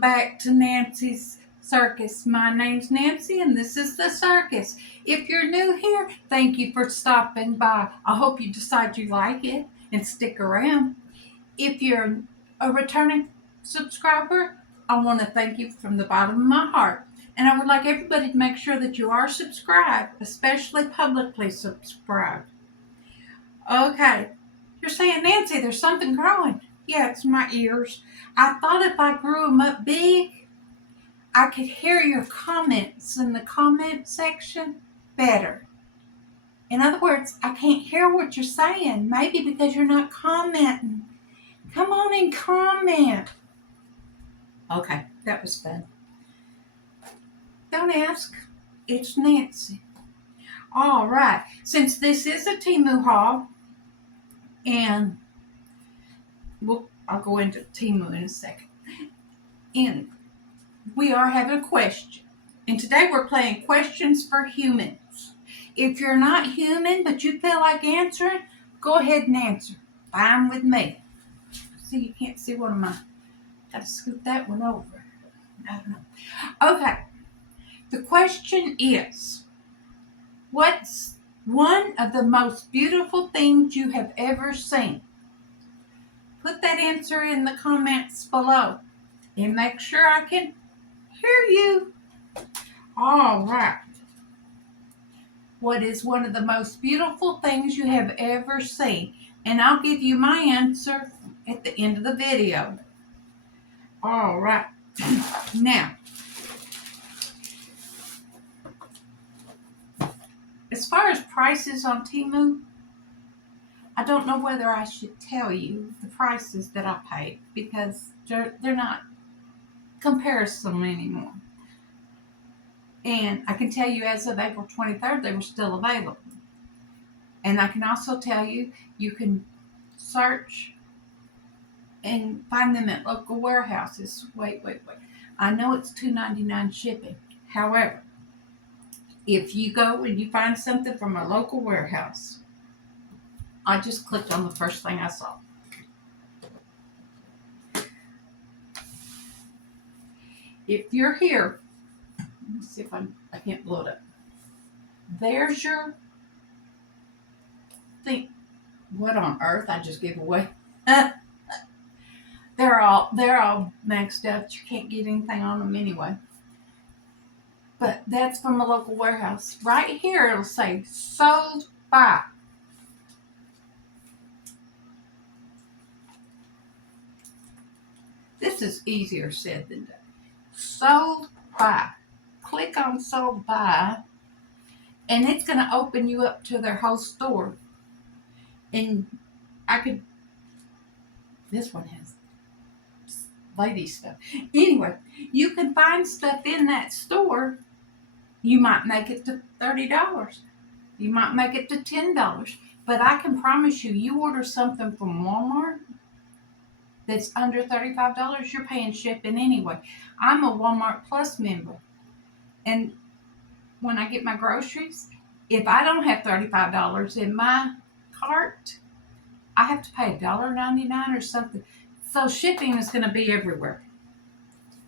back to Nancy's Circus. My name's Nancy and this is the circus. If you're new here, thank you for stopping by. I hope you decide you like it and stick around. If you're a returning subscriber, I want to thank you from the bottom of my heart. And I would like everybody to make sure that you are subscribed, especially publicly subscribed. Okay, you're saying, Nancy, there's something growing. Yeah, it's my ears. I thought if I grew them up big, I could hear your comments in the comment section better. In other words, I can't hear what you're saying. Maybe because you're not commenting. Come on and comment. Okay, that was fun. Don't ask. It's Nancy. All right. Since this is a Temu haul, and I'll go into Temu in a second. And we are having a question. And today we're playing questions for humans. If you're not human but you feel like answering, go ahead and answer. Fine with me. See, you can't see one of my. Got to scoot that one over. I don't know. Okay. The question is, what's one of the most beautiful things you have ever seen? Put that answer in the comments below and make sure I can hear you. All right. What is one of the most beautiful things you have ever seen? And I'll give you my answer at the end of the video. All right. Now, as far as prices on Temu, I don't know whether I should tell you the prices that I paid because they're not comparison anymore. And I can tell you as of April 23rd, they were still available. And I can also tell you, you can search and find them at local warehouses. Wait. I know it's $2.99 shipping. However, if you go and you find something from a local warehouse, I just clicked on the first thing I saw. If you're here, let me see if I can't blow it up. There's your thing. What on earth? I just gave away. They're all maxed out. You can't get anything on them anyway. But that's from a local warehouse. Right here it'll say sold by. This is easier said than done. Sold by. Click on sold by, and it's going to open you up to their whole store. And this one has lady stuff. Anyway, you can find stuff in that store. You might make it to $30. You might make it to $10. But I can promise you, you order something from Walmart that's under $35, you're paying shipping anyway. I'm a Walmart Plus member. And when I get my groceries, if I don't have $35 in my cart, I have to pay $1.99 or something. So shipping is going to be everywhere.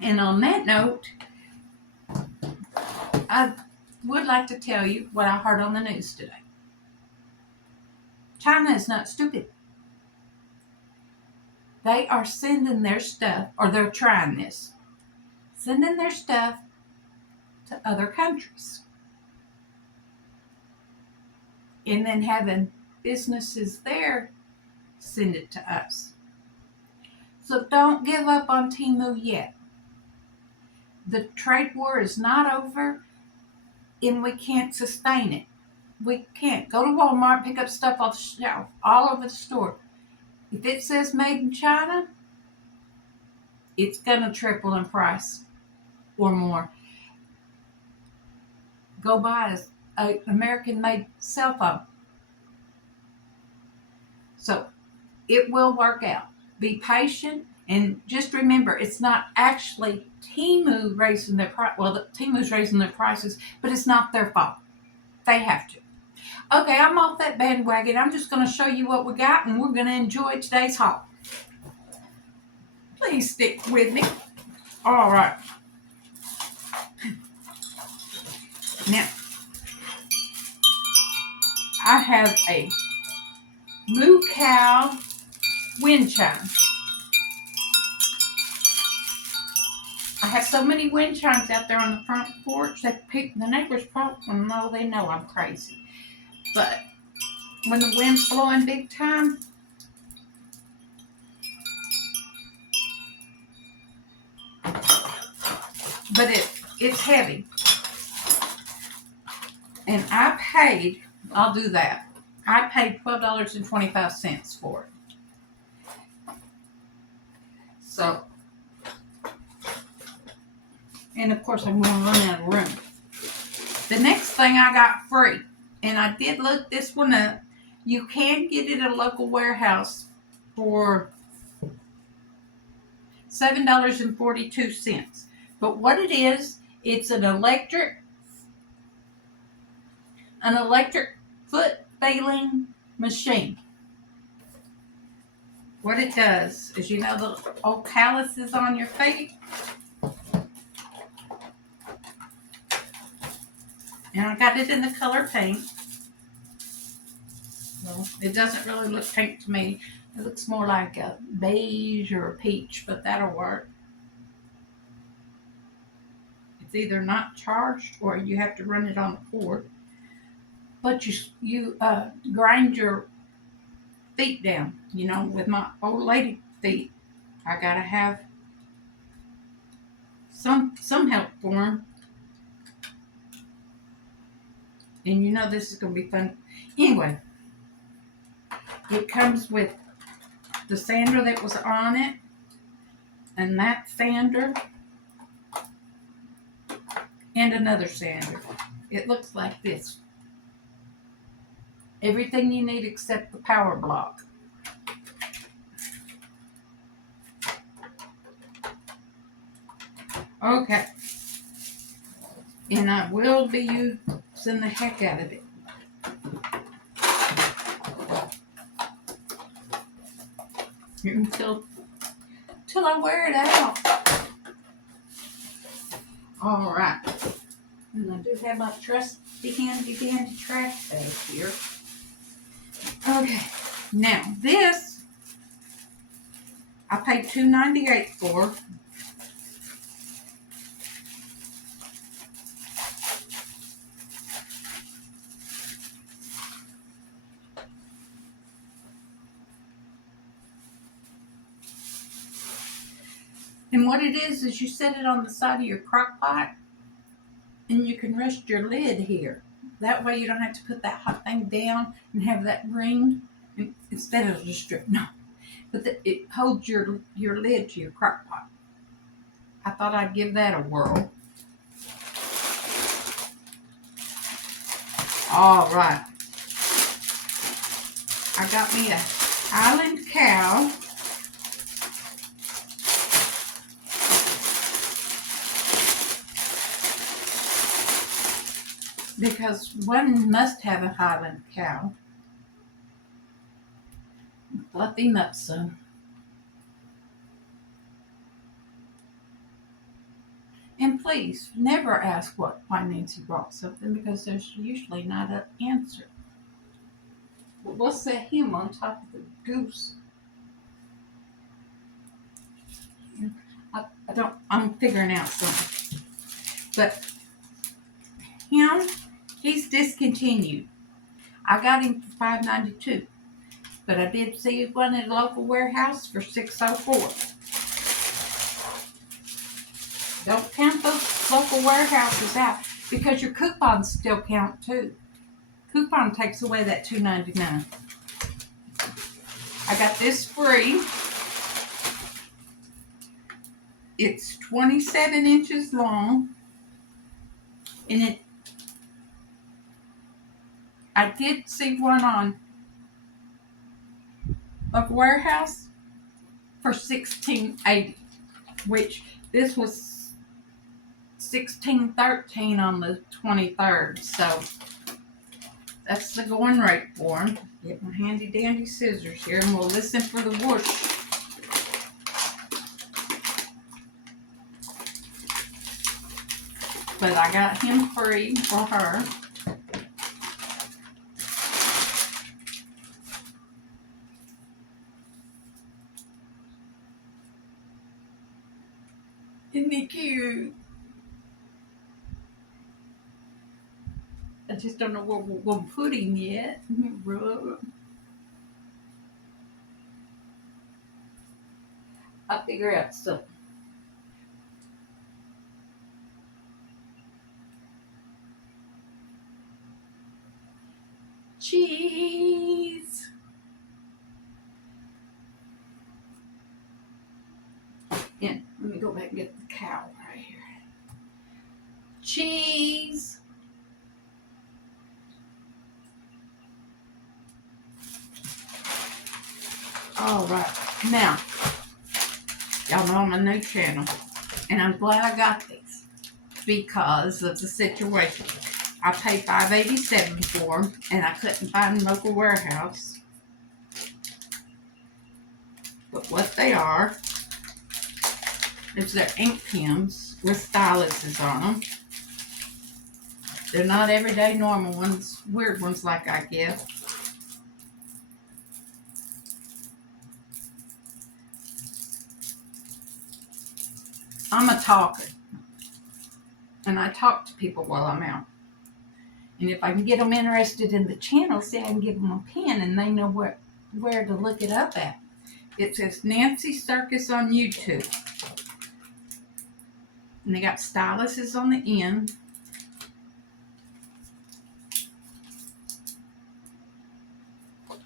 And on that note, I would like to tell you what I heard on the news today. China is not stupid. They are sending their stuff, or they're trying this, sending their stuff to other countries. And then having businesses there send it to us. So don't give up on Temu yet. The trade war is not over, and we can't sustain it. We can't. Go to Walmart, pick up stuff off the shelf, all over the store. If it says made in China, it's going to triple in price or more. Go buy an American-made cell phone. So it will work out. Be patient, and just remember, it's not actually Temu raising their price. Well, Temu's raising their prices, but it's not their fault. They have to. Okay, I'm off that bandwagon. I'm just going to show you what we got, and we're going to enjoy today's haul. Please stick with me. All right. Now, I have a moo cow wind chime. I have so many wind chimes out there on the front porch that the neighbors probably know they know I'm crazy. But when the wind's blowing big time, but it's heavy. And I'll do that. I paid $12.25 for it. So, and of course I'm going to run out of room. The next thing I got free, and I did look this one up. You can get it at a local warehouse for $7.42. But what it is, it's an electric foot baling machine. What it does is, you know the old calluses on your feet? And I got it in the color pink. Well, it doesn't really look pink to me. It looks more like a beige or a peach, but that'll work. It's either not charged or you have to run it on a cord. But you grind your feet down. You know, with my old lady feet, I gotta have some help for them. And you know this is gonna be fun. Anyway, it comes with the sander that was on it, and that sander, and another sander. It looks like this. Everything you need except the power block. Okay. And I will be using the heck out of it. Until I wear it out. All right. And I do have my trusty handy dandy trash bag here. Okay. Now this I paid $2.98 for. And what it is you set it on the side of your crock pot, and you can rest your lid here. That way you don't have to put that hot thing down and have that ring. And instead it'll just drip. No. But it holds your lid to your crock pot. I thought I'd give that a whirl. All right. I got me a Highland cow. Because one must have a Highland cow. Fluffy Mutson. And please, never ask why Nancy brought something, because there's usually not an answer. But what's that hem on top of the goose? I'm figuring out something. But him, he's discontinued. I got him for $5.92. But I did see one at a local warehouse for $6.04. Don't count those local warehouses out, because your coupons still count too. Coupon takes away that $2.99. I got this free. It's 27 inches long, and I did see one on local warehouse for $16.80, which this was $16.13 on the 23rd. So that's the going rate for them. Get my handy dandy scissors here, and we'll listen for the whoosh. but I got him free for her. Isn't he cute? I just don't know where we're going to put him yet. I'll figure out something. Cheese. And let me go back and get the cow right here. Cheese. All right. Now, y'all know I'm a new channel, and I'm glad I got these because of the situation. I paid $5.87 for them, and I couldn't find a local warehouse. But what they are is their ink pens with styluses on them. They're not everyday normal ones, weird ones like I guess. I'm a talker, and I talk to people while I'm out. And if I can get them interested in the channel, say I can give them a pen and they know where to look it up at. It says Nancy Circus on YouTube. And they got styluses on the end.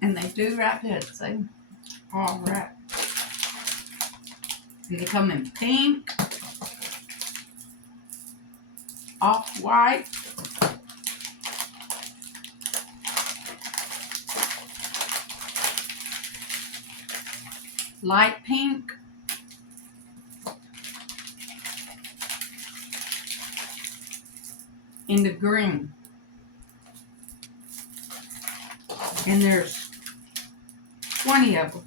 And they do wrap it, see? All right. And they come in pink, off-white, light pink, and the green. And there's 20 of them.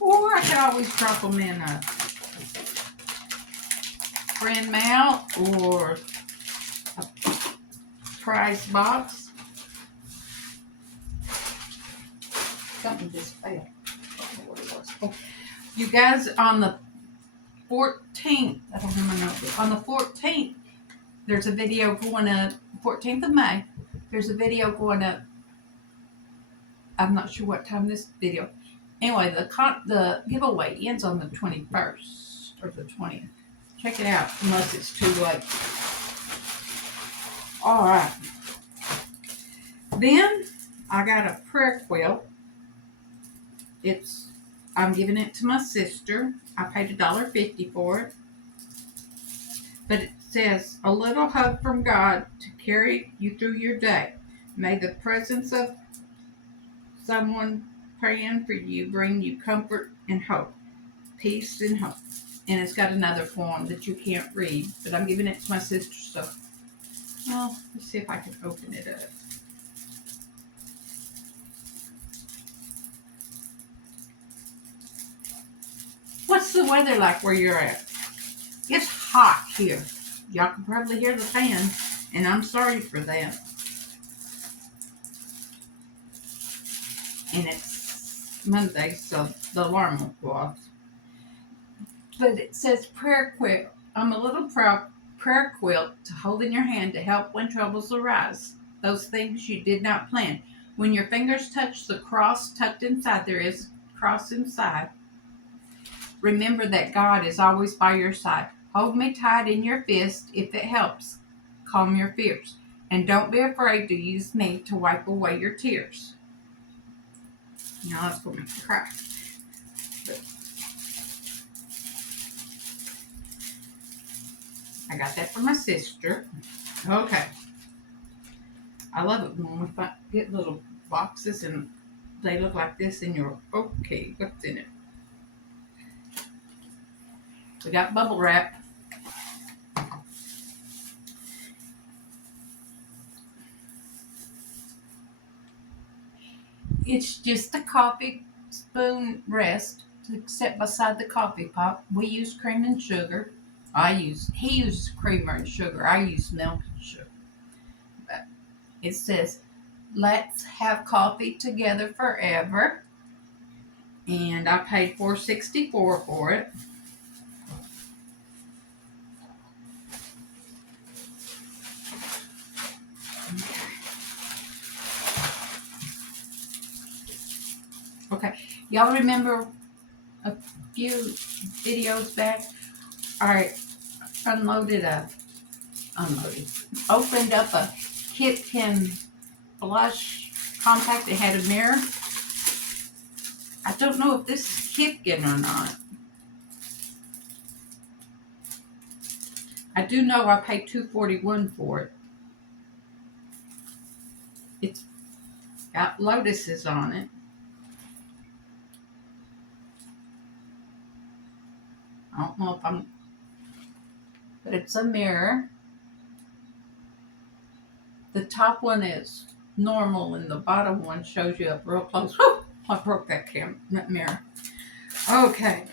Or I could always drop them in a friend mail or a prize box. Something just fell. I don't know what it was. Oh, you guys, on the 14th, I don't remember, on the 14th, there's a video going up, 14th of May, there's a video going up. I'm not sure what time this video. Anyway, the giveaway ends on the 21st or the 20th. Check it out, unless it's too late. All right. Then I got a prayer quilt. I'm giving it to my sister. I paid $1.50 for it. But it says, a little hug from God to carry you through your day. May the presence of someone praying for you bring you comfort and hope. Peace and hope. And it's got another poem that you can't read, but I'm giving it to my sister, so, well, let's see if I can open it up. What's the weather like where you're at? It's hot here. Y'all can probably hear the fan, and I'm sorry for that. And it's Monday, so the alarm won't go off. But it says prayer quilt. I'm a little prayer quilt to hold in your hand to help when troubles arise. Those things you did not plan. When your fingers touch the cross tucked inside, there is a cross inside. Remember that God is always by your side. Hold me tight in your fist if it helps. Calm your fears. And don't be afraid to use me to wipe away your tears. Now that's going to make me cry. But I got that from my sister. Okay. I love it when we get little boxes and they look like this and you're, okay, what's in it? We got bubble wrap. It's just a coffee spoon rest to sit beside the coffee pot. We use cream and sugar. He uses creamer and sugar. I use milk and sugar. But it says, let's have coffee together forever. And I paid $4.64 for it. Okay, y'all remember a few videos back? I opened up a Kit Kat blush compact. It had a mirror. I don't know if this is Kit Kat or not. I do know I paid $2.41 for it. It's got lotuses on it. I don't know if but it's a mirror. The top one is normal and the bottom one shows you up real close. Whew, I broke that mirror. Okay.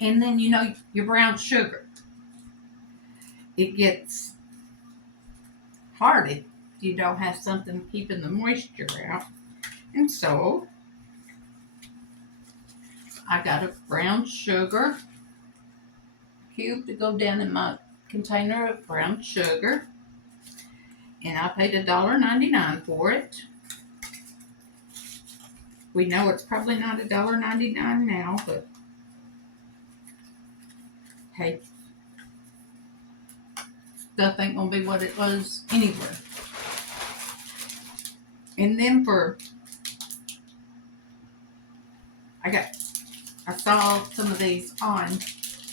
And then, your brown sugar. It gets hard if you don't have something keeping the moisture out. And so, I got a brown sugar cube to go down in my container of brown sugar. And I paid $1.99 for it. We know it's probably not $1.99 now, but hey, stuff ain't gonna be what it was anywhere. And then I saw some of these on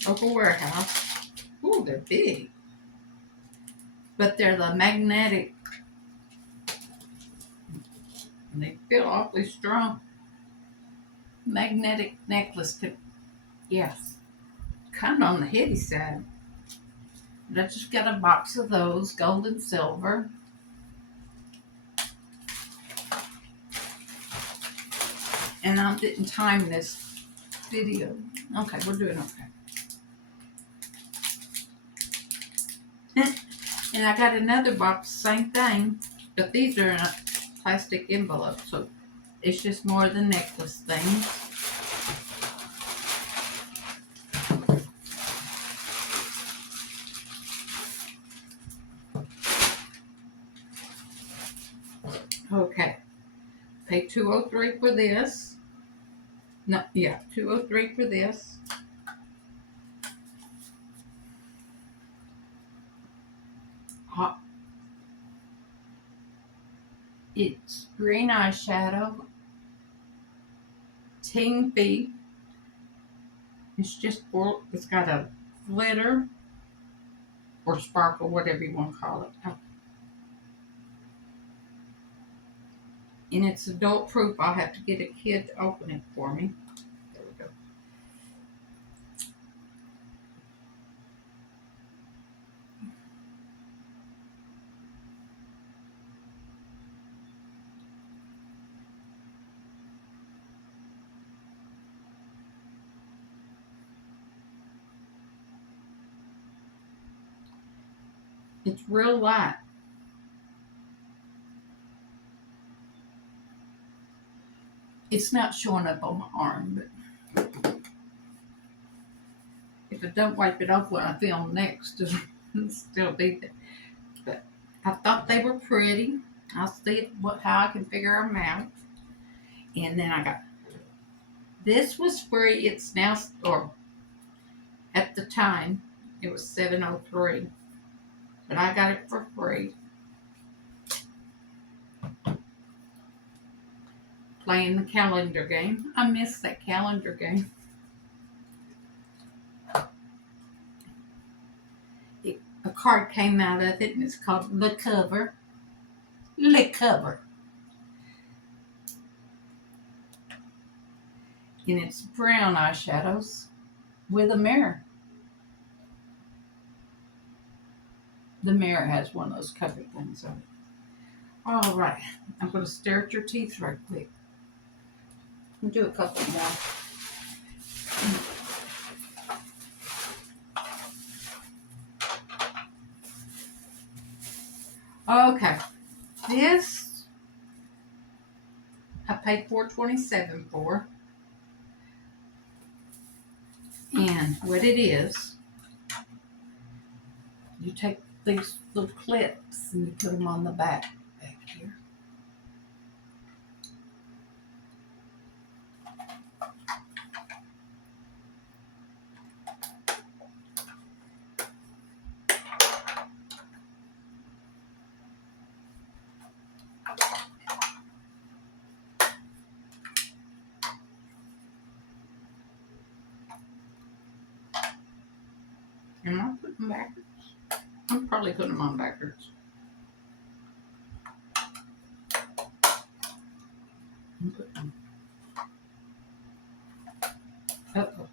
Local Warehouse. Ooh, they're big. But they're the magnetic, and they feel awfully strong. Magnetic necklace. Yes, kind of on the heavy side. But I just got a box of those, gold and silver. And I didn't time this video. Okay, we're doing okay. And I got another box, same thing, but these are in a plastic envelope, so it's just more of the necklace things. Okay, pay $2.03 for this. No, yeah, $2.03 for this. It's green eyeshadow, 10 feet. It's got a glitter or sparkle, whatever you want to call it. And it's adult proof. I'll have to get a kid to open it for me. There we go. It's real light. It's not showing up on my arm, but if I don't wipe it off when I film next, it'll still be there. But I thought they were pretty. I'll see how I can figure them out. And then I got, this was free. It's now, or at the time, it was $7.03. But I got it for free. Playing the calendar game. I miss that calendar game. A card came out of it, and it's called The Cover. The Cover. And it's brown eyeshadows with a mirror. The mirror has one of those covered things on it. All right. I'm going to stare at your teeth right quick. I'll do a couple more. Okay. This I paid $4.27 for. And what it is, you take these little clips and you put them on the back here. Am I putting them backwards? I'm probably putting them on backwards. I'm putting them. Uh-oh.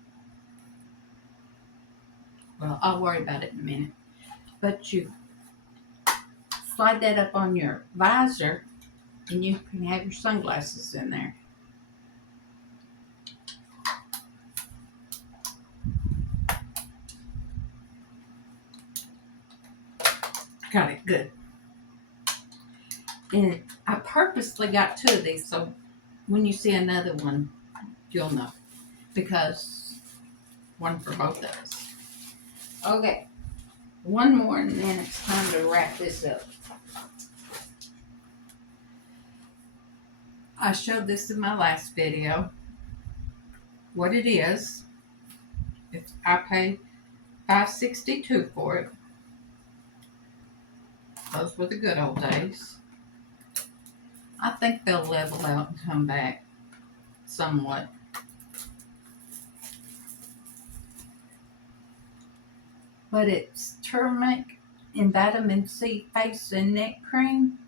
Well, I'll worry about it in a minute. But you slide that up on your visor and you can have your sunglasses in there. Got it, good. And I purposely got 2 of these, so when you see another one, you'll know. Because one for both of us. Okay, one more and then it's time to wrap this up. I showed this in my last video. What it is, I paid $5.62 for it. Those were the good old days. I think they'll level out and come back somewhat. But it's turmeric and vitamin C face and neck cream.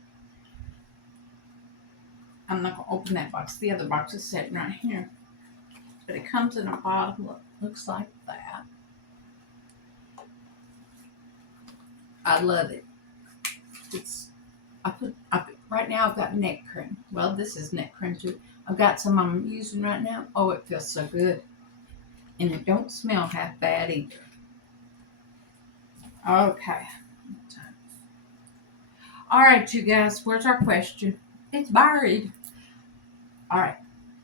I'm not going to open that box. The other box is sitting right here. But it comes in a bottle that looks like that. I love it. Right now I've got neck cream. Well, this is neck cream too. I've got some I'm using right now. Oh, it feels so good. And it don't smell half bad either. Okay. All right, you guys, where's our question? It's buried. All right.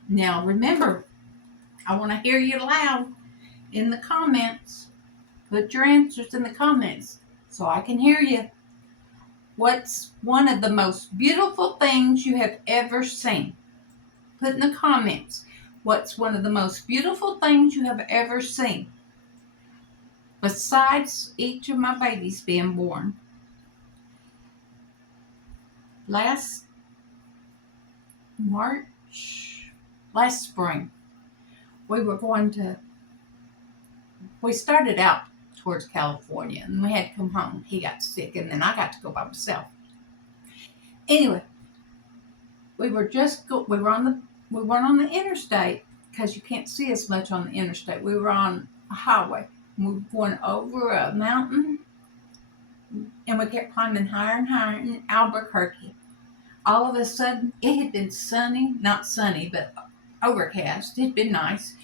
Now, remember, I want to hear you loud in the comments. Put your answers in the comments so I can hear you. What's one of the most beautiful things you have ever seen? Put in the comments. What's one of the most beautiful things you have ever seen? Besides each of my babies being born. Last spring, we started out towards California and we had to come home. He got sick and then I got to go by myself. Anyway, we weren't on the interstate because you can't see us much on the interstate. We were on a highway. We were going over a mountain and we kept climbing higher and higher in Albuquerque. All of a sudden, it had been sunny, not sunny, but overcast. It had been nice.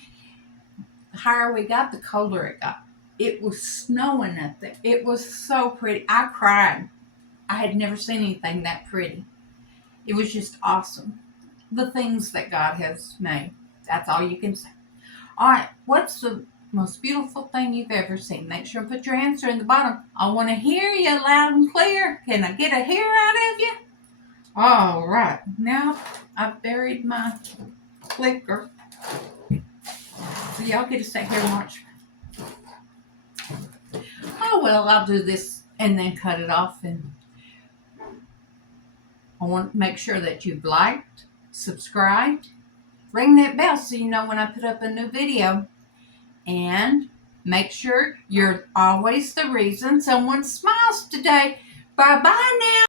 The higher we got, the colder it got. It was snowing up there. It was so pretty. I cried. I had never seen anything that pretty. It was just awesome. The things that God has made. That's all you can say. All right, what's the most beautiful thing you've ever seen? Make sure and put your answer in the bottom. I want to hear you loud and clear. Can I get a hear out of you? All right, now I've buried my clicker. So y'all get to sit here and watch. Oh, well, I'll do this and then cut it off. And I want to make sure that you've liked, subscribed, ring that bell so you know when I put up a new video. And make sure you're always the reason someone smiles today. Bye-bye now.